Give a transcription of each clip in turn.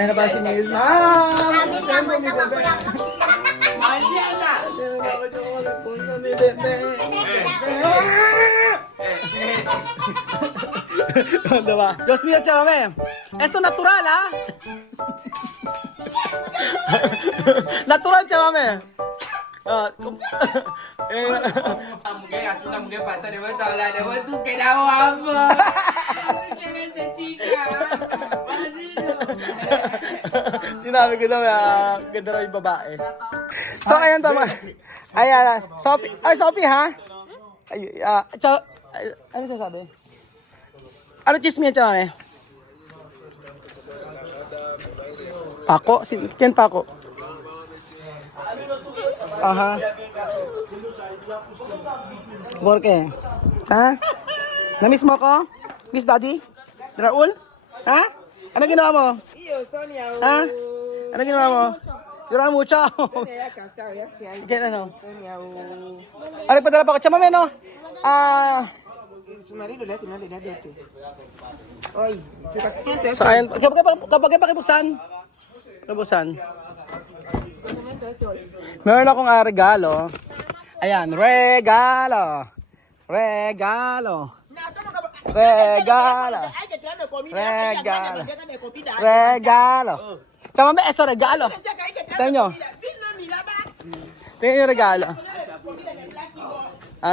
Ano ba si Miss? Diba? Dios mío, chavame. Esto natural, ¿ah? Natural, chavame. Mujer, así una mujer pasa de vuelta a hablar de vos, tú que era guapo. Chica. Sinabi ko daw, ganda raw yung babae. So, ayan tama. Ayan, Sophie. Ay, Sophie, ha? Ay, ano sasabi? Ano chismiya, chama, eh? Pako? Ken Pako? Aha. ¿Por qué? Ha? Na-miss mo ko? Miss Daddy? Raul? Ha? Ano ginawa mo? Iyo, Sonia. Ha? Ano ginawa mo? Lloran mucho. Ya cansado, ya se hay. Diyan, ano? Sonia, Ano, padala pa ko. Chamame, no? su marido le no le da dote. Oy, su casamiento es So, ayan. Kapag pakibuksan. Pakibuksan. Meron akong regalo. Ayan, regalo. Regalo. Regalo. Regalo. Regalo. Chamame, eso regalo. Tingnan nyo. Tingnan nyo regalo.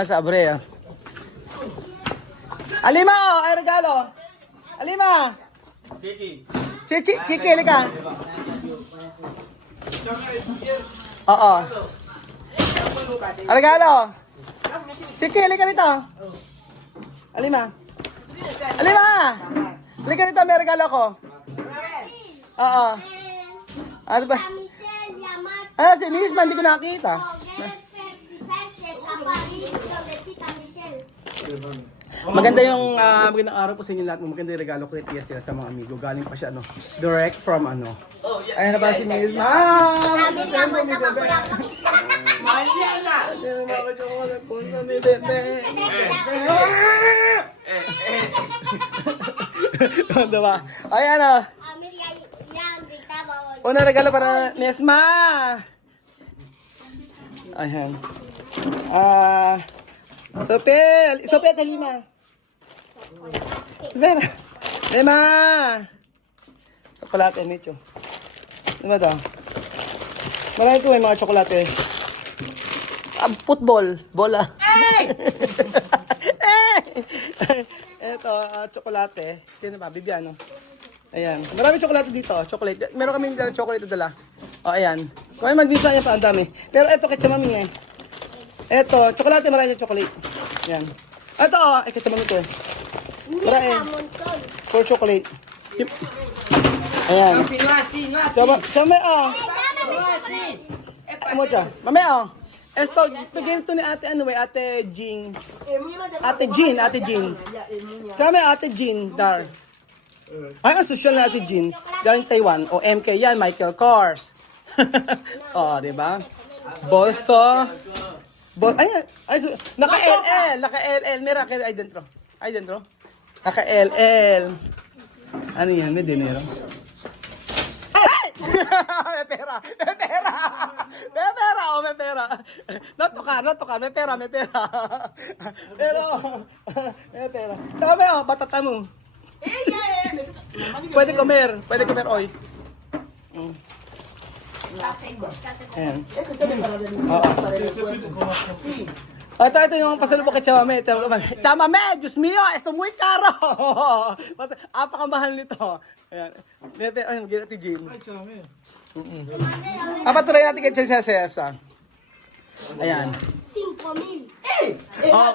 Sabre, ah. Alima, oh, ay regalo. Alima. Chiki, halika. Oo. Regalo. Chiki, halika dito. Alima. Alima. Halika dito, may regalo ko. Oo. Ano ba? Si Miss, hindi ko nakita. Maganda yung magandang araw po sa inyo lahat. Maganda yung regalo ko kay Tia Sila sa mga amigo. Galing pa siya, direct from Ayan na ba si Miss? Diba? Ayan o. Una regalo para Nesma. Ayan. Sophie at Halima. Vera. Lima. Chocolate, Micho. Diba daw? Marami ko may mga chocolate. Football. Bola. Ito, chocolate. Sino ba? Bibiano. Ayan. Marami chocolate dito. Chocolate. Meron kami chocolate dala. Ayan. Kung ay mag-visa yan pa, ang dami. Pero ito, kachamami eh. Ito, chocolate, marami yung chocolate. Ayan. Ito, kachamami ito eh. Marami. For chocolate. Ayan. Chame, Ano siya? Mame, Esto, bigyan ito ni ate, ate Jean. Ate Jean. Chame, ate Jean, dar. Ay, ang social na ate Jean. Galing Taiwan. O MK yan, Michael Kors. Diba? Bolso. Naka-LL. Meron kayo ay dentro. Naka-LL. Ano yan? May dinero. Ay! May pera. May pera. Natuka. May pera. Pero, may pera. Sabi batata mo. Pwede comer, oy. Ayan. Ito yung pasalubong kay Chamame. Chamame, Diyos mío, eso muy caro. Apakamahal nito. Ayan. Ayun, ginati Jim. Papatuloy natin kay Cesa. Ayan. 5,000.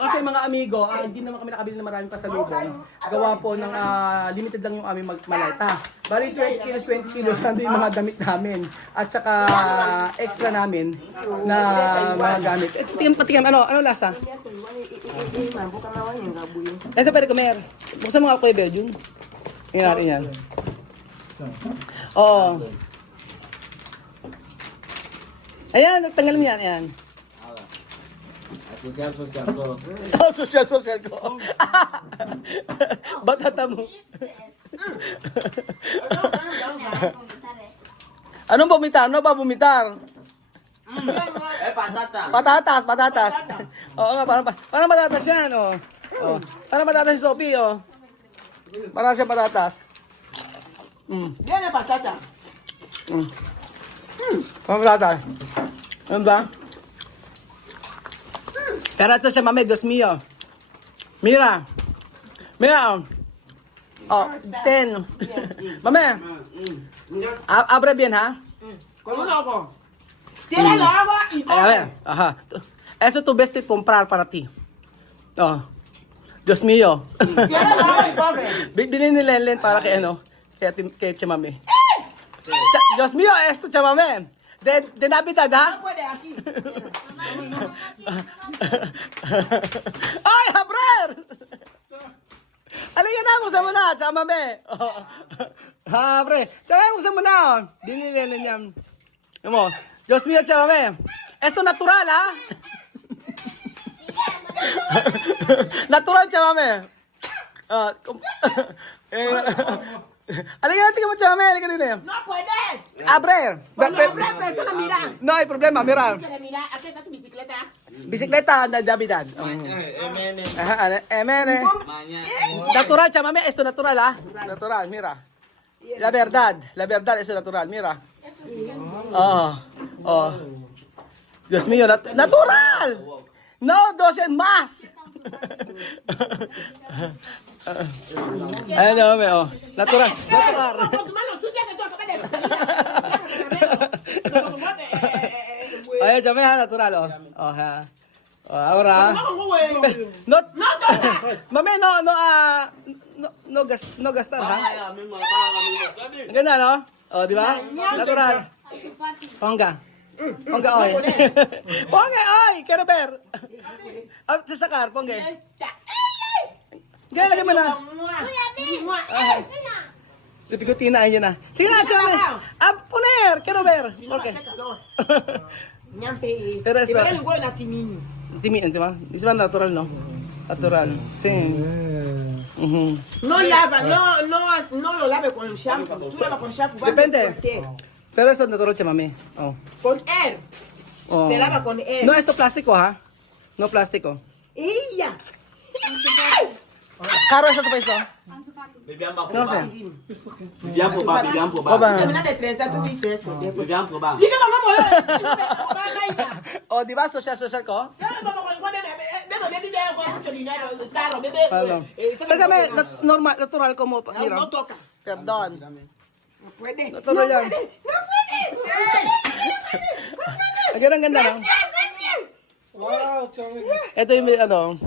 Kasi mga amigo, hindi naman kami nakabili ng maraming pasalubong. Gawa po ng limited lang yung aming maleta. Bali 20 kilos, 20 kilos, hindi yung mga damit namin. At saka extra namin na mga gamit. Patikim, ano lasa? Ito pwede comer. Buksan mo nga ako yung Belgium. Ingari yan. Oo. Ayan, tanggal mo yan. Ayan. Social ko. Social ko. Batata mo. Anong bumitar? Ano ba bumitar? Patatas. Oo nga, parang patatas yan, oh. Oh. Parang patatas si Sophie, oh. Parang siya patatas. Yan ang patata. Parang patatas. Ano ba? Pero ito siya, mami, Dios mío. Mira, oh. Oh, 10. Mami, abre bien, ha? ¿Cómo no ako? Cierra el agua y A ver, come. ajá. Eso tú ves de comprar para ti. Oh. Dios mío. Cierra el agua y come. Bilhin ni Lenlen para kay ano, kay Chamame. Dios mío, esto Chamame. De Navidad, No ha? puede aquí. Ay, abrer! Alin na, buksan mo na, Chamame. Abre. Chamame, buksan mo na. Bilhin ni Lenlen yan. Ano mo? Dios mío, Chamame. Esto natural, ha? Natural, Chamame. Halika natin mo, Chamame. Halika din eh. No puede. Abre. Cuando abre persona mira. No hay problema, mira. Mira, aquí está tu bicicleta. Bisikleta na Navidad. Emene. Natural, Chamame. Esto natural, ha? Natural, mira. La verdad, eso natural, mira. Oh. Dios mío, natural. No, 12 más. Ay, no, oh. Natural. Con tu mano sucia que tú acabas de Ay, Chamame, ha, natural, oh. Oh, ha. Oh, ahora. No, mami, no gastar, ha? Ang ganda, no? Oh, di ba? Natural. Pongga, oy. Pongga, oy! Quiero ver. Ah, sasakar, pongga. Gaya, lagyan mo na. Si Picotina, ayun na. Sige na, Chamame. Ah, poner, quiero ver. Okay. Pero esto, timi, di ba? Di ba natural, no? Natural. Sí. No lava, no lo lave con shampoo. Tú lavas con shampoo. vas Depende. con qué? Pero esto natural, Chamame. Oh. Con air. Oh. Se lava con air. No, esto plástico, ha? No plástico. Ella. Caro eso tu pa esto? No sé. Cuando terminas de estresar, tú dices esto. Dile que vamos a ver. Oh, di ba? Social ko? Pardon. Sasame, normal, natural ko mo. Mira. No toca. Perdón. No puede. Natural yan. No puede. Ang ganda, no? Wow, Ito yung ano,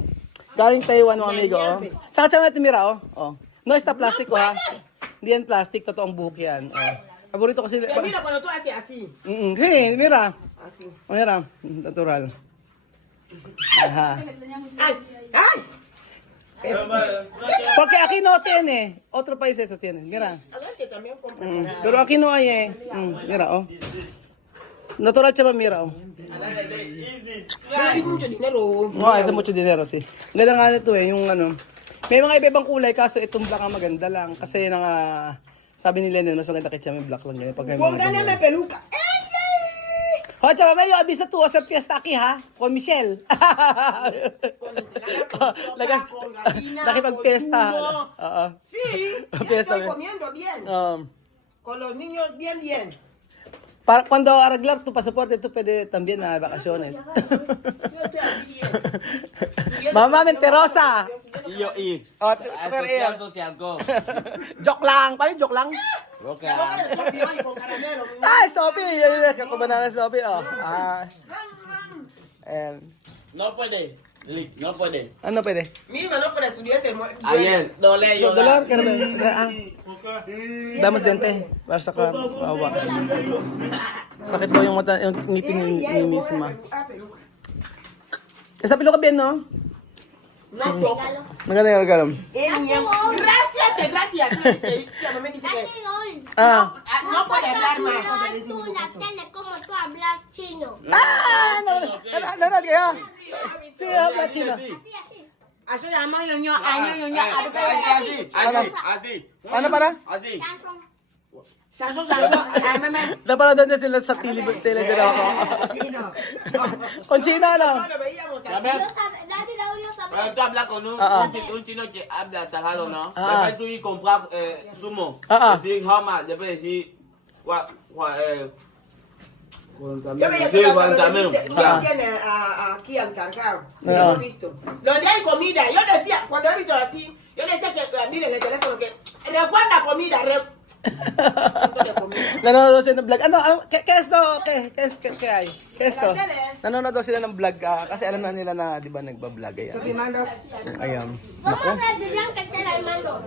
galing Taiwan mga amigo, oh. Tsaka tsaka natin mira, oh. Oh. No, esta plastic, ha? Hindi yan plastic, totoong buhok yan. Oh. Paborito ko sila. Mira cuando tú haces así. Hey, mira. Así. Oh, mira. Natural. Aha. Ay, ay. Porque aquí no tiene. Otro país eso tiene. Mira. Adelante también compra. Pero aquí no hay, eh. Mira, oh. Natural chama, mira, oh. Hay mucho dinero. Oh, es mucho dinero, sí. Ganda nga nito eh, yung ano. May mga iba-ibang kulay, kaso itong black ang maganda lang. Kasi yun ang, sabi ni Lennon, mas maganda kay Chama yung black lang ganyan. Pag may mga Póngame ganyan. peluca. Oh, Chama, may avisa tú hacer fiesta aquí, ha? Con Michelle. Nakipag-fiesta. Oo. Sí, ya Fiesta, estoy bien. comiendo bien. Con los niños bien, bien. Para cuando arreglar tu pasaporte, tú puede también a vacaciones. Mama mentirosa. Iyo, Oh, social, social ko. joke lang. Paano joke lang? Okay. La boca de Sofía y con caramelo. Ay, Sophie! Yan yung banana Sophie, oh. And, No puede. Lick, no puede. ano pwede? Mira, no para estudiante. Ayer, dole yo. Dolar? Kaya ba? Damos dente. Para sa kawawa. Sakit mo yung mata, yung ngipin ni misma. Sa pilo ka bien, no? No toca. Maganda yung regalo. Gracias, gracias. Ya no me dice que Ah! no puede hablar más. Tú la tienes como tú hablas chino. Ah! Nanonood kayo? Si Habla Chino. Así, así. Así llama ñoño, ay ñoño, Así, así, así. Ano para? Así. Transform. Saso, ay, mama. Napanood na sila sa teledrama. Chino. Conchina, ano? Sabi? Yo sabe, daddy daw yo sabe. Tú hablas con Ah, ah. un chino que habla tajado, ¿no? Ah, ah. Después tú y compras sumo. Ah, ah. Decir how much, después decir, what, 40 Yo me mil. Sí, 40 mil. yo tiene aquí al cargado. Sí, Ah. lo he visto. Donde hay comida, yo decía, cuando he visto así, yo decía que mire en el teléfono que recuerda comida, Nanonood daw sila ng vlog. ¿Qué es to? ¿Qué hay? ¿Qué es to? La tele. Nanonood daw sila ng vlog kasi alam na nila na, di ba, nagbablog. Ayan. Ayan. Vamos a ver que te la hermano.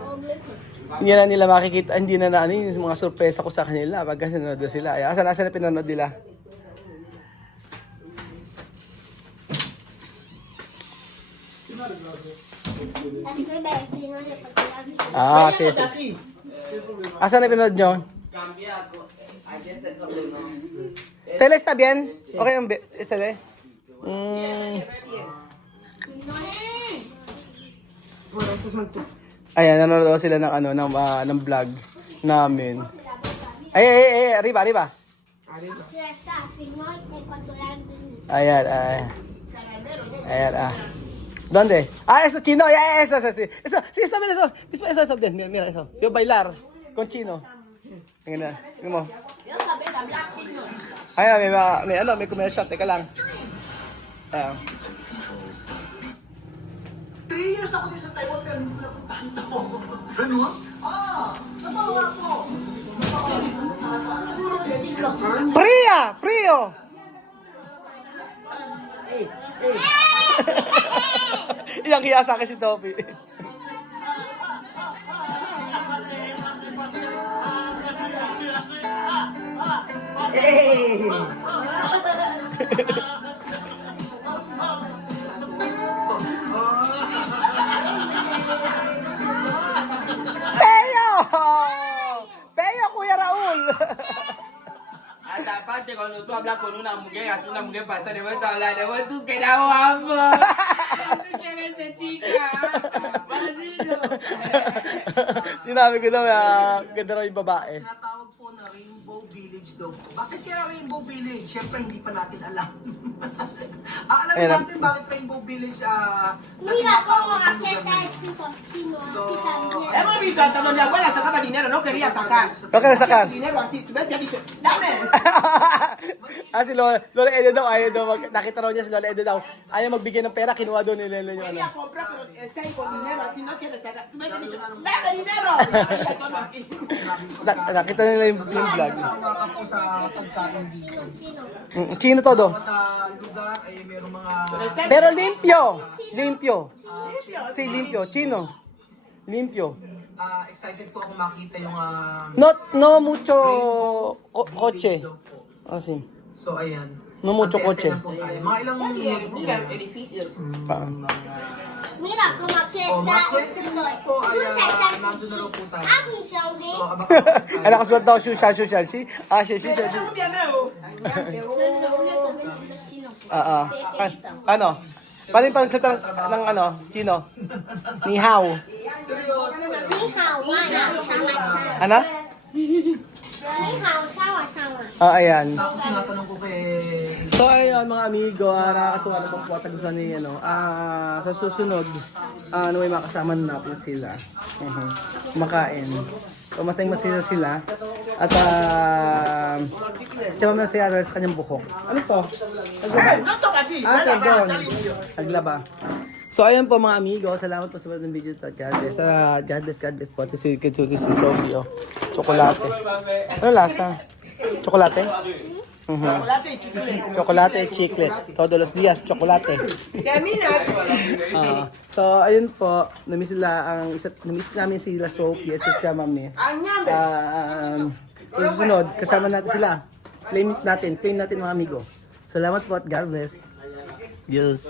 Hindi na nila makikita, hindi na ano yung mga sorpresa ko sa kanila pag kasi nanonood daw sila. Ayan, asan na pinanood nila? Así que ve, si no le pasaría. Ah, sige. Asan na pinanood nyo? Tele, está bien? Okay, Tele? Ayan, nanonood daw sila ng ano ng vlog namin. Ay, arriba. Ya está, si no, ecuatorial. Ayan, Ayan. ¿Dónde? Ah, eso chino, ya, eso, sí, está bien, eso bien, mira eso. Yo bailar con chino. Tingnan na, tingnan mo. Yo sabe hablar chino. Ayan, may commercial, teka lang. Ayan. 3 years ako din sa Taiwan pero hindi ko napuntahan ako. Ganun? Nabawa ko. Frío. Iyang hiya sa akin si Topi. Peyo, Kuya Raul. Hasta aparte cuando tú hablas con una mujer, así una mujer pasa de vuelta a hablar, de vuelta tú que era guapo. ¿Tú quieres ser chica? Maldito. Sinabi ko daw, ganda raw yung babae. Tinatawag po na Rainbow Village daw po. Bakit kaya Rainbow Village? Siyempre hindi pa natin alam. Alamin Ayan. natin bakit Rainbow Village Mira cómo aquí está escrito chino, aquí también. Hemos visto hasta donde abuela sacaba dinero, no quería sacar. No quería sacar. Dinero así, tú ves que ha dicho, dame. Si Lola Edo daw, ayaw daw, nakita raw niya si Lola Edo daw, ayaw magbigay ng pera, kinuha daw nila yung ano. Quería comprar, pero está ahí con dinero, así no quiere sacar. Tú ves que ha dicho, dame dinero. Ahí ya toma aquí. Nakita nila yung vlog. po sa pagkain dito. Chino. Chino todo. At lugar ay merong mga Pero limpio. Si limpio, chino. Limpio. excited po ako makita yung No mucho coche. Así. so ayan. No mucho Ante-ante coche. lang po tayo. Mga ilang Mira, edificios. Mira cómo aquí Oh, está mga escrito. questions po ay Escucha, está nandun na raw po tayo. Aquí son, So ¿eh? abang Ay, nakasulat daw, shushan. Si. Pero no viene, oh. Ano? Paano yung pansalita ng ano? Chino? Ni hao. seryoso. Ni hao, wana, sama-sama. Ano? Ni hao, sama-sama. Ayan. Tapos tinatanong ko kay So ayun mga amigo, nakakatuwa naman po at tagusan ni sa susunod, may makasama na natin sila. Makain. So masayang-masaya sila. At siya masaya sa kanyang buhok. Ano to? No toca aquí. Perdón. Naglaba. So ayun po mga amigo, salamat po sa mga video at God bless po. Si Sophie, Chocolate. Ano lasa? Chocolate? Chocolate y chicle. Chocolate, chiclet. Todos los días, chocolate. Termina. So, ayun po. Namiss namin sila Sophie at si Chamami. Añame. Susunod, kasama natin sila. Claim natin mga amigo. Salamat po at God bless. Yes.